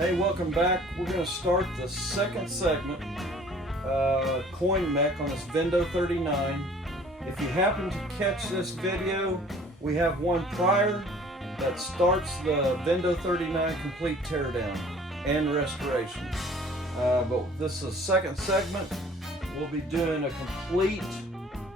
Hey, welcome back. We're going to start the second segment, coin mech on this Vendo 39. If you happen to catch this video, we have one prior that starts the Vendo 39 complete teardown and restoration. But this is the second segment. We'll be doing a complete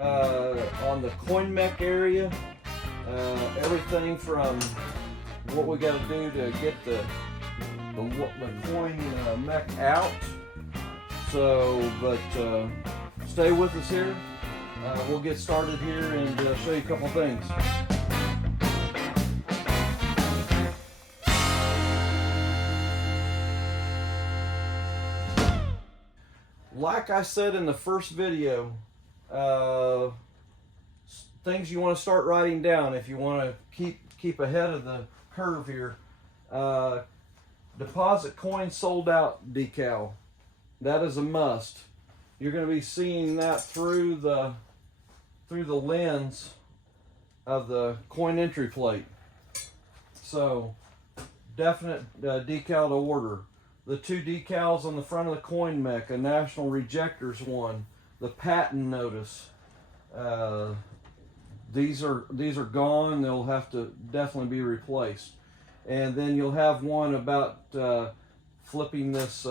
on the coin mech area, everything from what we got to do to get the coin mech out. So, but stay with us here. We'll get started here and show you a couple things. Like I said in the first video, things you want to start writing down if you want to keep ahead of the curve here. Deposit coin sold out decal. That is a must. You're going to be seeing that through the lens of the coin entry plate. So definite decal to order. The two decals on the front of the coin mech, a national rejectors one, the patent notice. These are gone. They'll have to definitely be replaced. And then you'll have one about flipping this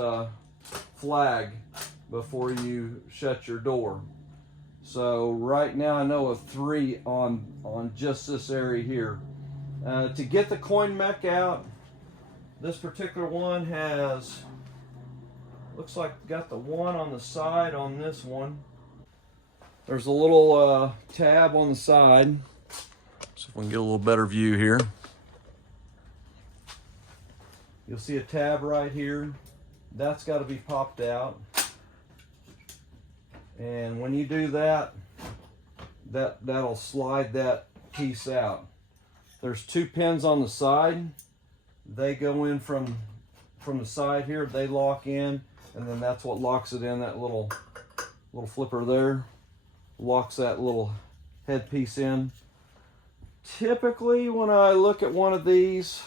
flag before you shut your door. So right now I know of 3 on just this area here. To get the coin mech out, this particular one has, looks like got the one on the side on this one. There's a little tab on the side. So if we can get a little better view here. You'll see a tab right here. That's got to be popped out. And when you do that, that'll slide that piece out. There's 2 pins on the side. They go in from the side here. They lock in, and then that's what locks it in. That little flipper there locks that little headpiece in. Typically, when I look at one of these,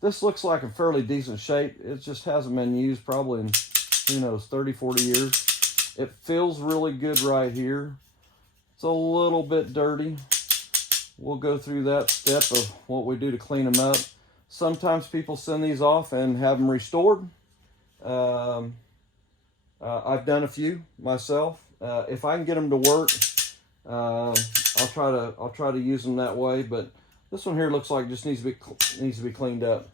this looks like a fairly decent shape. It just hasn't been used probably in, who knows, 30, 40 years. It feels really good right here. It's a little bit dirty. We'll go through that step of what we do to clean them up. Sometimes people send these off and have them restored. I've done a few myself. If I can get them to work, I'll try to use them that way. But this one here looks like it just needs to be cleaned up.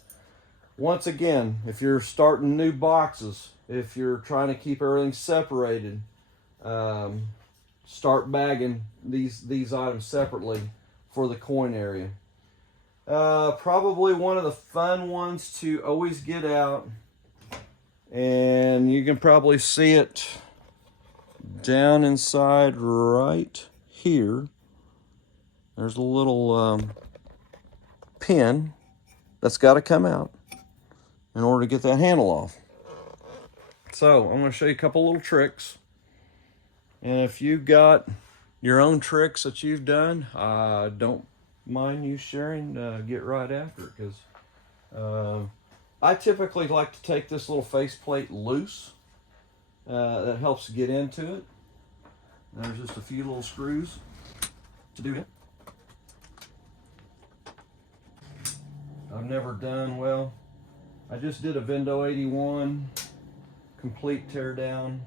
Once again, if you're starting new boxes, if you're trying to keep everything separated, start bagging these items separately for the coin area. Probably one of the fun ones to always get out, and you can probably see it down inside right here. There's a little pin that's got to come out in order to get that handle off. So I'm going to show you a couple little tricks, and if you've got your own tricks that you've done, don't mind you sharing. Get right after it, because I typically like to take this little faceplate loose. That helps get into it. There's just a few little screws to do it. I've never done, well, I just did a Vendo 81 complete teardown.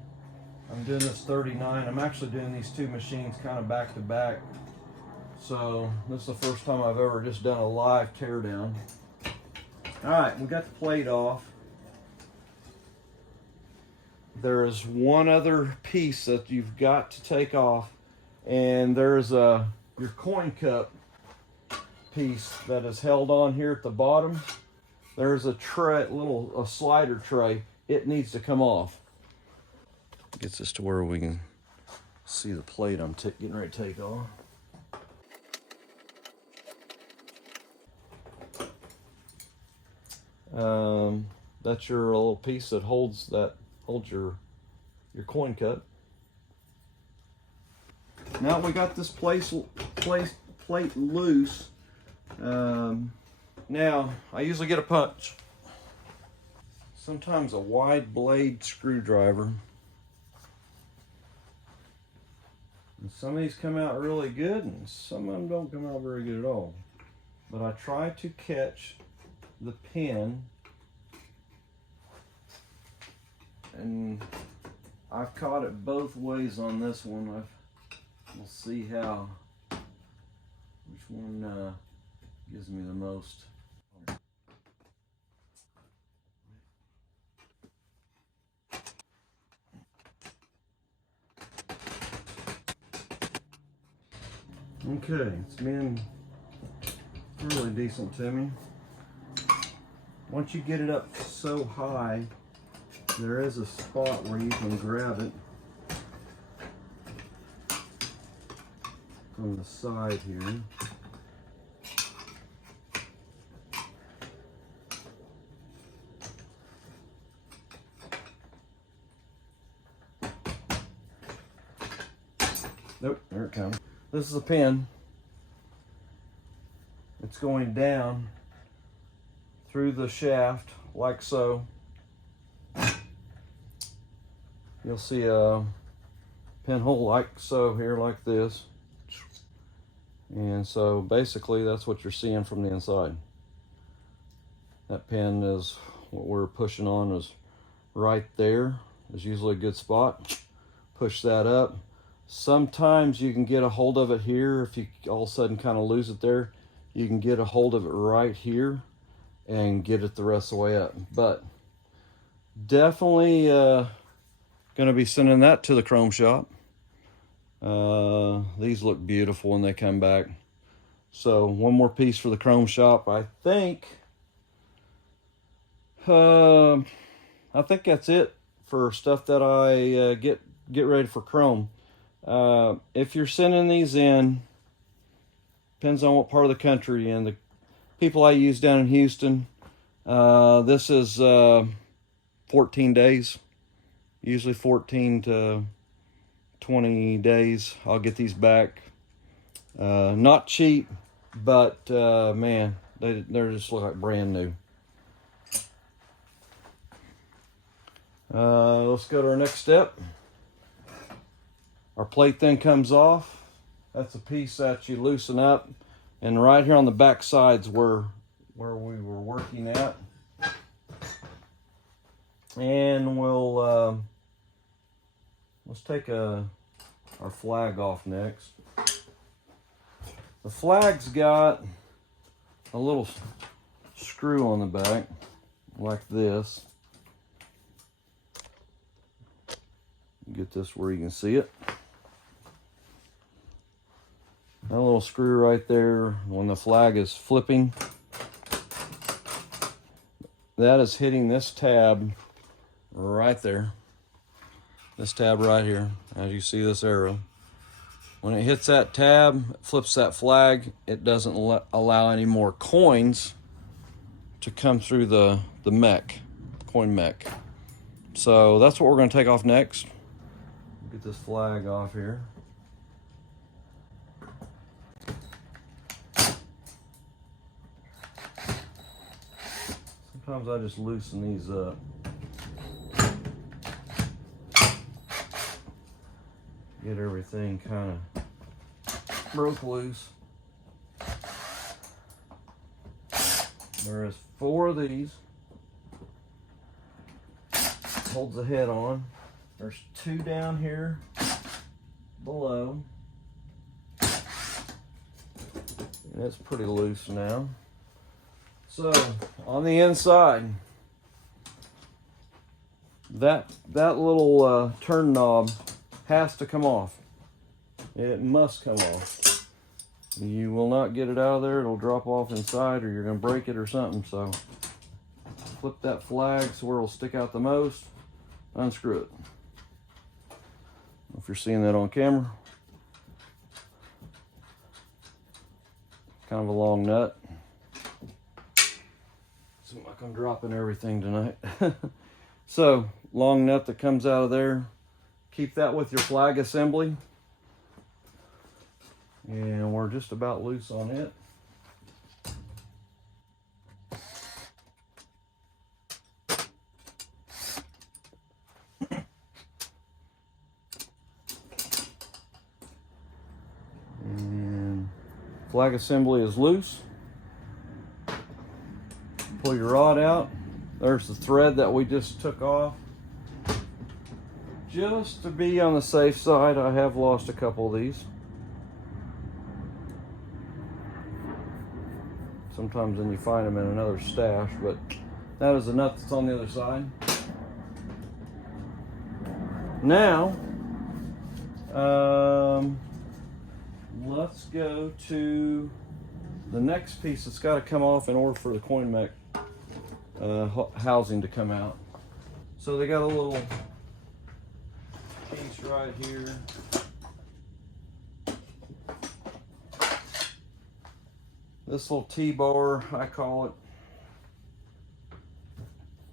I'm doing this 39. I'm actually doing these 2 machines kind of back to back. So this is the first time I've ever just done a live teardown. All right, we got the plate off. There is one other piece that you've got to take off, and there's your coin cup piece that is held on here at the bottom. There's a tray, a slider tray. It needs to come off. Gets us to where we can see the plate I'm getting ready to take off. That's your little piece that holds your coin cup. Now we got this plate loose. Now, I usually get a punch. Sometimes a wide blade screwdriver. And some of these come out really good and some of them don't come out very good at all. But I try to catch the pin, and I've caught it both ways on this one. We'll see which one gives me the most. Okay, it's been really decent to me. Once you get it up so high, there is a spot where you can grab it from the side here. Nope, there it comes. This is a pin. It's going down through the shaft like so. You'll see a pinhole like so here, like this. And so basically that's what you're seeing from the inside. That pin is what we're pushing on, is right there. Is usually a good spot. Push that up. Sometimes you can get a hold of it here. If you all of a sudden kind of lose it there, you can get a hold of it right here and get it the rest of the way up. But definitely going to be sending that to the chrome shop. These look beautiful when they come back. So one more piece for the chrome shop. I think that's it for stuff that I get ready for chrome. If you're sending these in, depends on what part of the country, and the people I use down in Houston, this is 14 days, usually 14 to 20 days. I'll get these back. Not cheap, but man, they just look like brand new. Let's go to our next step. Our plate then comes off. That's a piece that you loosen up, and right here on the back side's where we were working at. And let's take our flag off next. The flag's got a little screw on the back like this. Get this where you can see it. That little screw right there, when the flag is flipping, that is hitting this tab right there. This tab right here, as you see this arrow. When it hits that tab, it flips that flag. It doesn't allow any more coins to come through the mech, coin mech. So that's what we're going to take off next. Get this flag off here. Sometimes I just loosen these up. Get everything kind of broke loose. There is 4 of these. Holds the head on. There's 2 down here below. And it's pretty loose now. So on the inside, that little turn knob has to come off. It must come off. You will not get it out of there. It'll drop off inside, or you're going to break it or something. So flip that flag so where it'll stick out the most. Unscrew it. If you're seeing that on camera, kind of a long nut. Seems like I'm dropping everything tonight. So, long nut that comes out of there. Keep that with your flag assembly. And we're just about loose on it. Flag assembly is loose. Pull your rod out. There's the thread that we just took off. Just to be on the safe side, I have lost a couple of these. Sometimes then you find them in another stash, but that is the nut that's on the other side. Now, let's go to the next piece that's got to come off in order for the coin mech housing to come out. So they got a little piece right here. This little T-bar, I call it.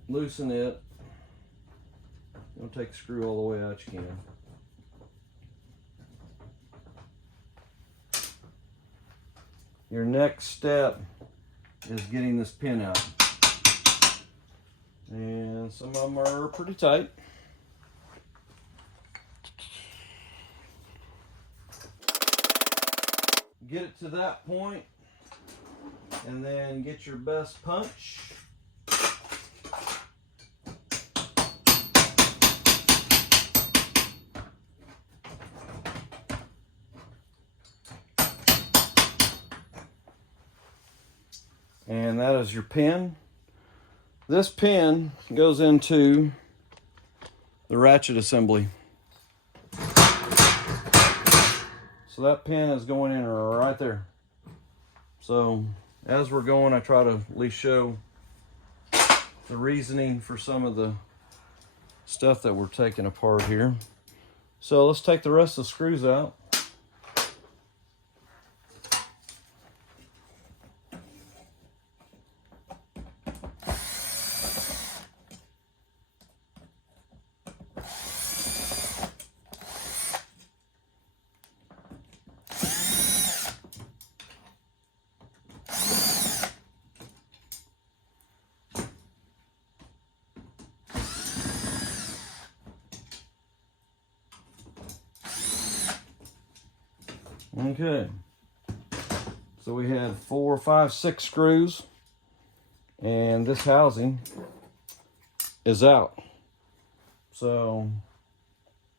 Loosen it. Don't take the screw all the way out you can. Your next step is getting this pin out. And some of them are pretty tight. Get it to that point, and then get your best punch. And that is your pin. This pin goes into the ratchet assembly. So that pin is going in right there. So as we're going, I try to at least show the reasoning for some of the stuff that we're taking apart here. So let's take the rest of the screws out. Okay, so we had 4, 5, 6 screws, and this housing is out. So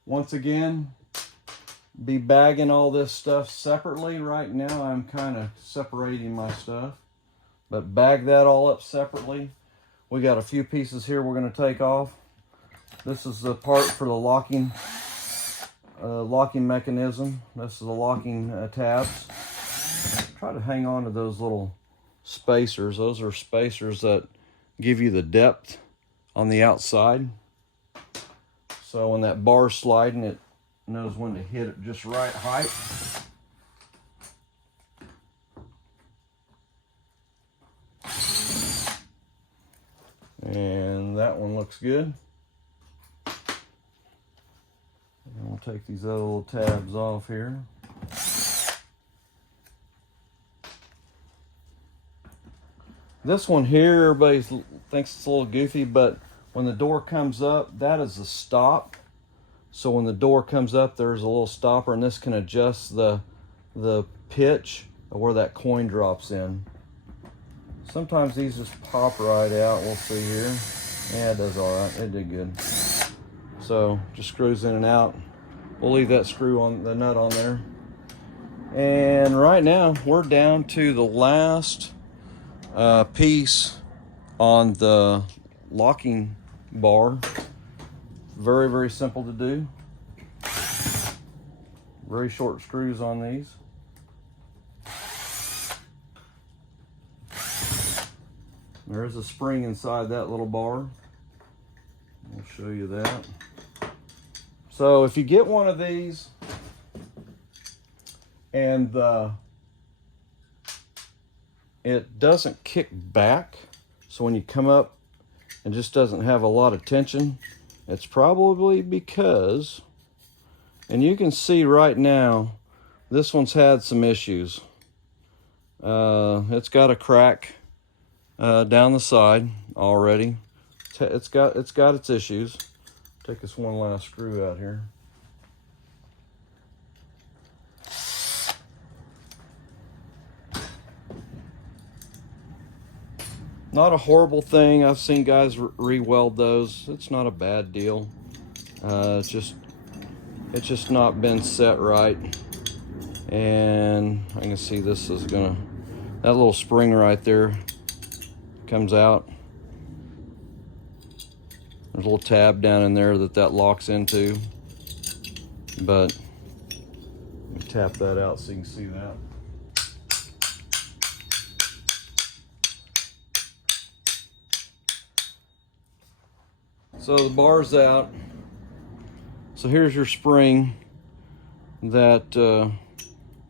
once again, be bagging all this stuff separately. Right now I'm kind of separating my stuff, but bag that all up separately. We got a few pieces here we're going to take off. This is the part for the locking mechanism. This is the locking tabs. Try to hang on to those little spacers. Those are spacers that give you the depth on the outside. So when that bar's sliding, it knows when to hit it just right height. And that one looks good. And we'll take these other little tabs off here. This one here, everybody thinks it's a little goofy, but when the door comes up, that is the stop. So when the door comes up, there's a little stopper, and this can adjust the pitch of where that coin drops in. Sometimes these just pop right out. We'll see here. Yeah, it does all right. It did good. So just screws in and out. We'll leave that screw on, the nut on there. And right now we're down to the last piece on the locking bar. Very, very simple to do. Very short screws on these. There is a spring inside that little bar. We'll show you that. So if you get one of these and it doesn't kick back, so when you come up, it just doesn't have a lot of tension, it's probably because, and you can see right now, this one's had some issues. It's got a crack down the side already. It's got its issues. Take this one last screw out here. Not a horrible thing. I've seen guys re-weld those. It's not a bad deal. It's just not been set right. And I can see this is gonna, that little spring right there comes out. There's a little tab down in there that locks into. But let me tap that out so you can see that. So the bar's out. So here's your spring that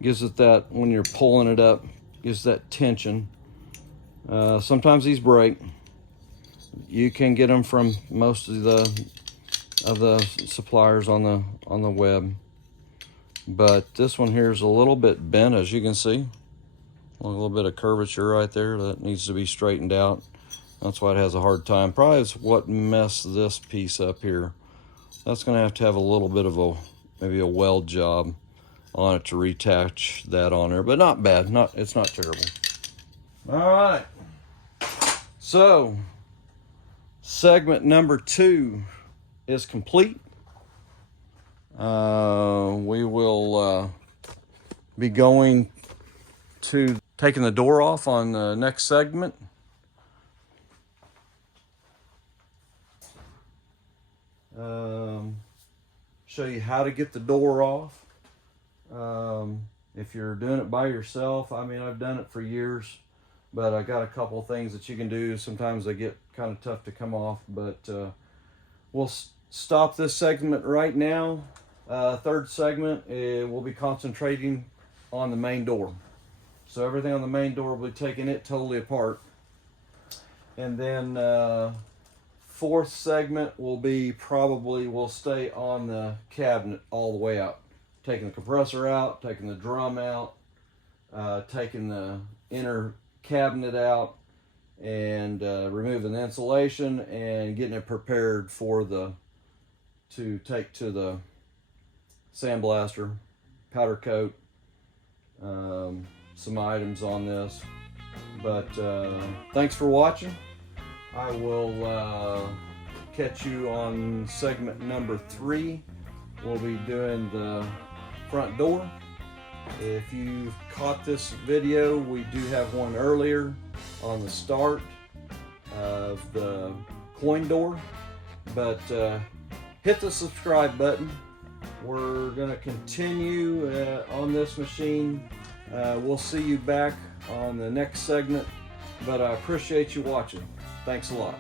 gives it that, when you're pulling it up, gives that tension. Sometimes these break. You can get them from most of the suppliers on the web, but this one here is a little bit bent, as you can see. A little bit of curvature right there that needs to be straightened out. That's why it has a hard time. Probably is what messed this piece up here. That's going to have a little bit of maybe a weld job on it to reattach that on there, but not bad. It's not terrible. All right. So segment number 2 is complete. We will be going to taking the door off on the next segment. Show you how to get the door off. If you're doing it by yourself, I mean, I've done it for years, but I got a couple of things that you can do. Sometimes they get kind of tough to come off, but we'll stop this segment right now. Third segment, we'll be concentrating on the main door. So everything on the main door, will be taking it totally apart. And then fourth segment will be we'll stay on the cabinet all the way out. Taking the compressor out, taking the drum out, taking the inner cabinet out, and removing the insulation and getting it prepared to take to the sandblaster, powder coat, some items on this. But thanks for watching. I will catch you on segment number 3. We'll be doing the front door. If you've caught this video, we do have one earlier on the start of the coin door, but hit the subscribe button. We're going to continue on this machine. We'll see you back on the next segment, but I appreciate you watching. Thanks a lot.